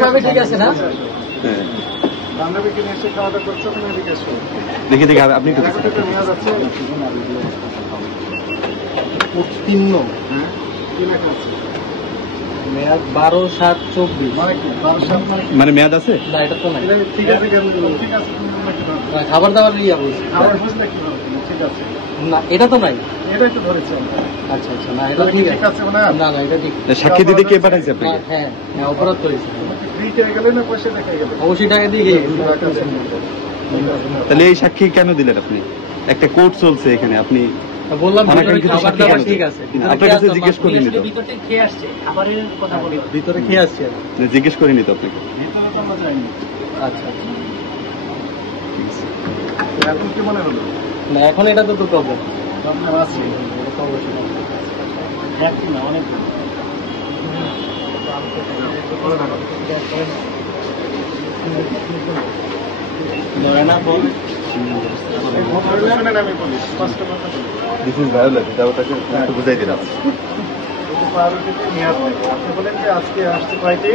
সবই ঠিক আছে না? দেখি দেখি আপনি উত্তীর্ণ মেয়াদ 12/7/24 মানে মেয়াদ আছে না, এটা তো নাই। খাবার দাবার ইয়া বলছি না, এটা তো নাই। আচ্ছা আচ্ছা, না এটা ঠিক আছে। না না, এটা ঠিক। সাক্ষী দিতে কে পাঠাইছে আপনাকে? হ্যাঁ হ্যাঁ, অপরাধ করেছে। অবশ্যই টাকা দিয়ে গিয়ে তাহলে এই সাক্ষী কেন দিলেন আপনি? একটা কোর্ট চলছে এখানে, আপনি বললাম খাবার দাবার ঠিক আছে। আপনার কাছে জিজ্ঞেস করিনি তো? ভিতরে খেয়ে আসছে, খাবারের কথা বলে ভিতরে খেয়ে আসছে। জিজ্ঞেস করিনি তো আপনাকে? আচ্ছা আচ্ছা, এখন কি মনে হলো? না এখন এটা তো প্রবলেম আপনার আছে অবশ্যই না অনেক আমি বলি স্পষ্ট কথা দিস ইজ ভায়োলেট, ওটাকে একটু বুঝাই দিলাম। আপনি বলেন যে আজকে আসছে কয়টি?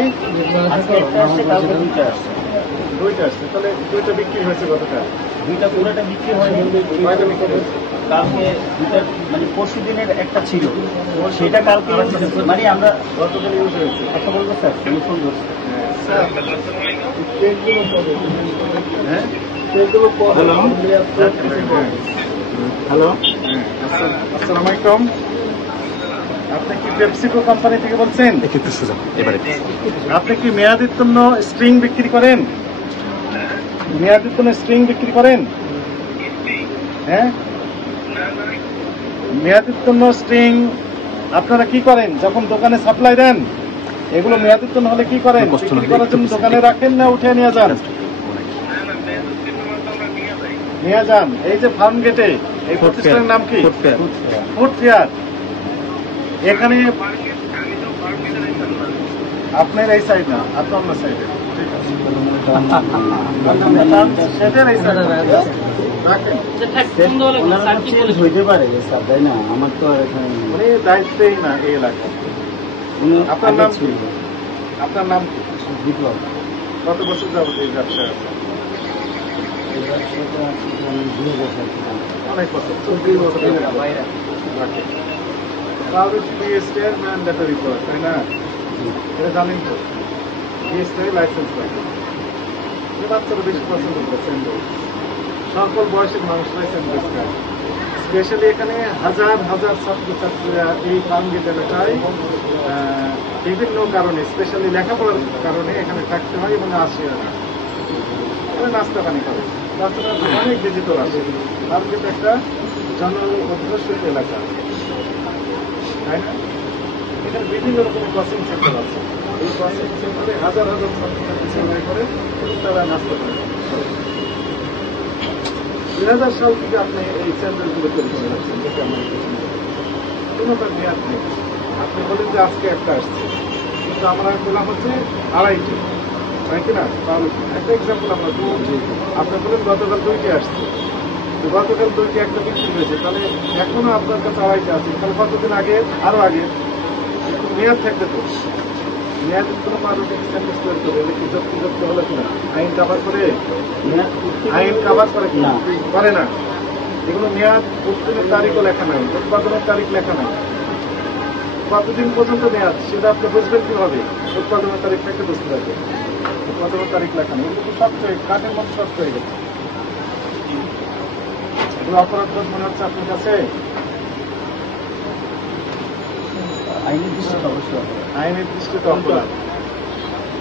দুইটা আসছে, তাহলে দুইটা বিক্রি হয়েছে গতকাল? দুইটা পুরোটা বিক্রি হয়নি। কয়টা বিক্রি হয়েছে? কালকে দুইটা মানে পরশু দিনের একটা ছিল, সেটা কালকে মানে আমরা গতকাল ইউজ হয়েছে। কথা বলবো স্যার, আমি ফোন করছি। হ্যাঁ, সেগুলো হ্যালো, আসসালামু আলাইকুম। আপনি কি পেপসিকো কোম্পানি থেকে বলছেন? একটু সোজা এবারে। আপনি কি মেয়াদোত্তীর্ণ স্ট্রিং বিক্রি করেন? মেয়াদোত্তীর্ণ স্ট্রিং বিক্রি করেন? হ্যাঁ, মেয়াদোত্তীর্ণ স্ট্রিং আপনারা কি করেন যখন দোকানে সাপ্লাই দেন? এগুলো মেয়াদোত্তীর্ণ হলে কি করেন? বিক্রি করার জন্য দোকানে রাখেন না উঠে নিয়ে যান? নিয়ে যান। এই যে ফার্ম গেটে এই প্রতিষ্ঠানের নাম কি? Food fair. এখানে আপনার এই সাইড না, আপনার অন্য সাইডে। ঠিক আছে, সেটার এই সাইড হইতে পারে স্যার, তাই না? আমার তো এখানে উনি দায়িত্বেই না এই এলাকায়। আপনার নাম কি? আপনার নাম কি? বিপ্লব। কত বছর যাবত এই ব্যবসায় আছে? অনেক বছর, 40 বছর ম্যান্ডেটরি করা, তাই না? এটা জানেন তো, বিএসটিআই লাইসেন্স লাগে। বাচ্চারা বেশি পছন্দ করে স্যান্ডউইচ, সকল বয়সের মানুষরাই স্যান্ডউইচ খায়। স্পেশালি এখানে হাজার হাজার ছাত্রছাত্রীরা এই ফার্মগেট এলাকায় বিভিন্ন কারণে, স্পেশালি লেখাপড়ার কারণে এখানে থাকতে হয় এবং আসে না, নাস্তা পানি করে। তাছাড়া অনেক ভিজিটর আসে। ফার্মগেট একটা জনঅধ্যুষিত এলাকা, তাই না? এখানে বিভিন্ন রকমের কোচিং সেন্টার আছে। এই কোচিং সেন্টারে হাজার হাজার ছাত্রছাত্রী সময় করে তারা নাস্তা করে। 2000 সাল থেকে আপনি এই সেন্টারগুলো তৈরি করে রাখছেন, যেটা আমার কোনোটার মেয়াদ নেই। আপনি বলেন যে আজকে একটা আসছে, কিন্তু আমরা বললাম হচ্ছে 2.5টি, তাই কিনা? তাহলে একটা এক্সাম্পল আমরা বলছি, আপনি বলেন গতকাল 2টি আসছে, গতকাল 2টি একটা বিক্রি হয়েছে, তাহলে এখনো আপনার কাছে 2.5টি আছে। তাহলে কতদিন আগে? আরো আগে মেয়াদ থাকবে তো। মেয়াদ কোনো পারবে যুক্ত হলে কিনা আইন কাভার করে? আইন কাভার করে কিনা? করে না। এগুলো মেয়াদ উত্তীর্ণের তারিখও লেখা নাই, উৎপাদনের তারিখ লেখা নাই। কতদিন পর্যন্ত মেয়াদ সেটা আপনি বুঝবেন কিভাবে? উৎপাদনের তারিখ থেকে বুঝতে পারবে। উৎপাদনের তারিখ লেখা নেই, এগুলো শক্ত হয়ে কাঠের মতো শক্ত হয়ে গেছে। এগুলো অপরাধ মনে হচ্ছে আপনার কাছে? আইনের দৃষ্টিতে অবশ্যই আইনের দৃষ্টিতে অপরাধ।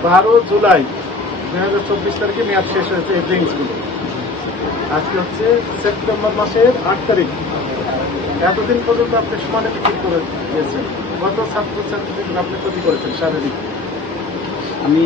12 জুলাই 2024 তারিখে মেয়াদ শেষ হয়েছে এই ড্রিঙ্কসগুলো। আজকে হচ্ছে সেপ্টেম্বর মাসের 8 তারিখ। এতদিন পর্যন্ত আপনি সমানে বিক্রি করে দিয়েছেন। কত ছাত্রছাত্রীদের আপনি ক্ষতি করেছেন শারীরিক? আমি